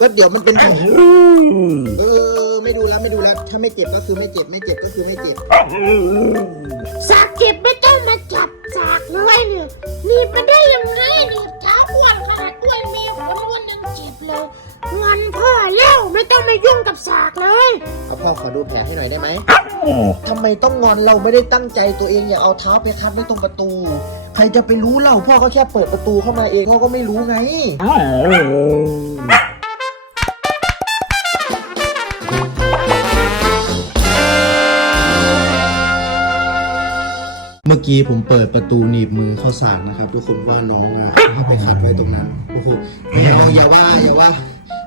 ก็เดี๋ยวมันเป็นแผลเออไม่ดูแล้วไม่ดูแล้ว ถ้าไม่เจ็บก็คือไม่เจ็บไม่เจ็บก็คือไม่เจ็บ สากเจ็บไม่ต้องมาจับสากเลยเนี่ยหนีบมาได้ยังไงเนี่ยเท้าอ้วนขนาดอ้วนมีขนอ้วนยังเจ็บเลยงอนพ่อแล้วไม่ต้องมายุ่งกับสากเลยเอาพ่อขอดูแผลให้หน่อยได้ไหมทำไมต้องงอนเราไม่ได้ตั้งใจตัวเองอย่าเอาเท้าไปทับไว้ตรงประตู ใครจะไปรู้เราพ่อก็แค่เปิดประตูเข้ามาเองพ่อก็ไม่รู้ไง เมื่อกี้ผมเปิดประตูหนีบมือเข้าสารนะครับทุกคนว่าน้องอะเอาไปขัดไว้ตรงนั้นโอ้โหไม่เอาอย่าว่าอย่าว่า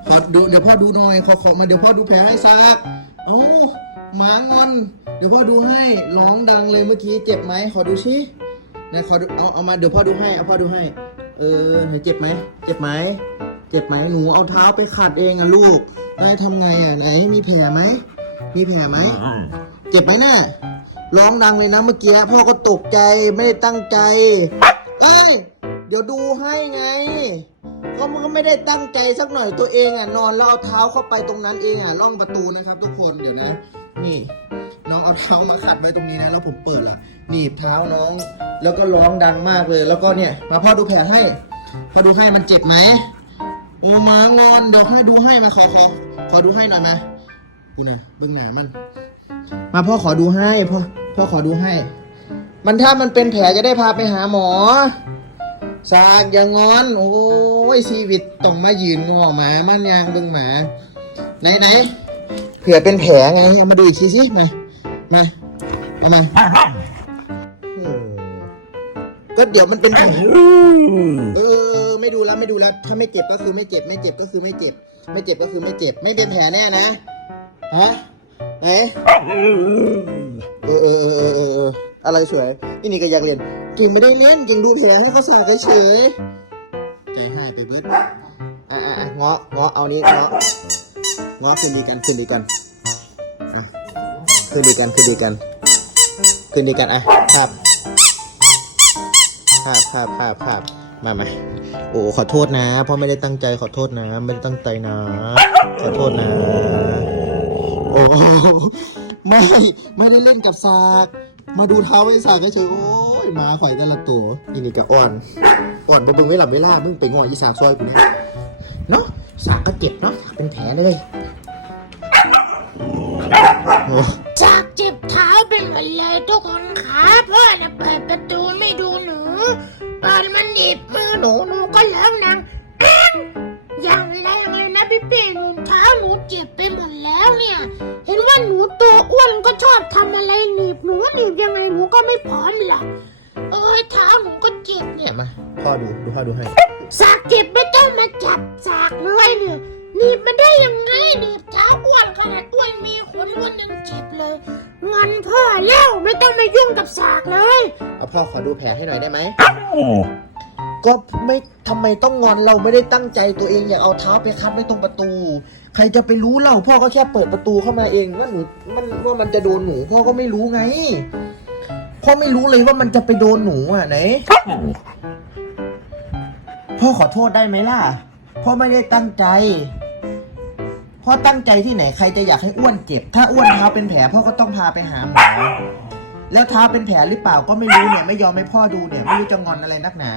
ขอดูเดี๋ยวพ่อดูหน่อยขอขอมาเดี๋ยวพ่อดูแผลให้ซักเอ้าหมางอน เดี๋ยวพ่อดูให้ร้องดังเลยเมื่อกี้เจ็บไหมขอดูชิไหนขอดูเอาเอามาเดี๋ยวพ่อดูให้เอาพ่อดูให้ เออเห็นเจ็บไหมเจ็บไหมเจ็บไหมหนูเอาเท้าไปขัดเองอะลูกได้ทำไงอะไหนมีแผลไหมมีแผลไหมเจ็บไหมน่ะ ร้องดังเลยนะเมื่อกี้พ่อก็ตกใจไม่ได้ตั้งใจเอ้ยเดี๋ยวดูให้ไงก็มันก็ไม่ได้ตั้งใจสักหน่อยตัวเองอะนอนแล้วเอาเท้าเข้าไปตรงนั้นเองอะล่องประตูนะครับ ทุกคนเดี๋ยวนะ นี่ น้องเอาเท้ามาขัดไว้ตรงนี้นะแล้วผมเปิดล่ะหนีบเท้าน้อง แล้วก็ร้องดังมากเลย แล้วก็เนี่ยมาพ่อดูแผลให้พ่อดูให้มันเจ็บไหมโอ้หมางอนเดี๋ยวให้ดูให้มาขอขอขอดูให้หน่อยมากูนะเบื้องหนามัน มาพ่อขอดูให้พ่อพ่อขอดูให้ มันถ้ามันเป็นแผลจะได้พาไปหาหมอสากอย่างงอน โอ้ยชีวิตต้องมายืนงอหมามันยางเบึงหมาไหนไหนเผื่อเป็นแผลไงเอามาดูอีกทีสิมามาเอามาก็เดี๋ยวมันเป็นแผลเออ ไม่ดูแล้วไม่ดูแล้ว ถ้าไม่เจ็บก็คือไม่เจ็บ ไม่เจ็บก็คือไม่เจ็บ ไม่เจ็บก็คือไม่เจ็บ ไม่เป็นแผลแน่นะฮะ ไหนเออเออเออเออเอออะไรสวยนี่นี่ก็อยากเรียนกิ่งไม่ได้เล่นกิ่งดูแผลให้เขาสาดเฉยใจหายไปเบิดอะอะอะเงาะเงาะเอานี้เงาะเงาะคืนดีกันคืนดีกันอะคืนดีกันคืนดีกันคืนดีกันอะภาพภาพภาพภาพภาพมามาโอ้ขอโทษนะเพราะไม่ได้ตั้งใจขอโทษนะ ไม่ได้ตั้งใจนะ ขอโทษนะ โอ้ไม่ไม่ได้เล่นกับสากมาดูเท้าไอ้สากเฉยๆโอ้ยมาข่อยแต่ละตัวนี่นี่กะอ่อนอ่อนบ่เบิ่งไม่หลับเวลามึงไปงออีสากซอยกูเนี่ยเนาะสากก็เจ็บเนาะเป็นแผลเลยโอ้สากเจ็บเท้าเป็นหมดเลยทุกคนขาพ่อน่ะเปิดประตูไม่ดูหนูตอนมันหนีบมือหนูหนูก็ร้องดัง ตัวอ้วนก็ชอบทำอะไรหนีบหนูหนีบยังไงหนูก็ไม่พร้อมหรอกเอ้ยเท้าหนูก็เจ็บเนี่ยเนี่ยมาพ่อดูดูพ่อดูให้สากเจ็บไม่ต้องมาจับสากเลยเนี่ยหนีบมาได้ยังไงหนีบเท้าอ้วนขนาดอ้วนมีขนอ้วนยังเจ็บเลยงอนพ่อแล้วไม่ต้องมายุ่งกับสากเลยเอาพ่อขอดูแผลให้หน่อยได้ไหม ก็ไม่ทำไมต้องงอนเราไม่ได้ตั้งใจตัวเองอย่าเอาเท้าไปคับไว้ตรงประตู ใครจะไปรู้เราพ่อก็แค่เปิดประตูเข้ามาเองว่าหนูมันว่ามันจะโดนหนูพ่อก็ไม่รู้ไงพ่อไม่รู้เลยว่ามันจะไปโดนหนูอะไหนพ่อขอโทษได้ไหมล่ะพ่อไม่ได้ตั้งใจพ่อตั้งใจที่ไหนใครจะอยากให้อ้วนเจ็บ ถ้าอ้วนเท้าเป็นแผลพ่อก็ต้องพาไปหาหมอแล้วเท้าเป็นแผลหรือเปล่าก็ไม่รู้เนี่ยไม่ยอมให้พ่อดูเนี่ยไม่รู้จะงอนอะไรนักหนา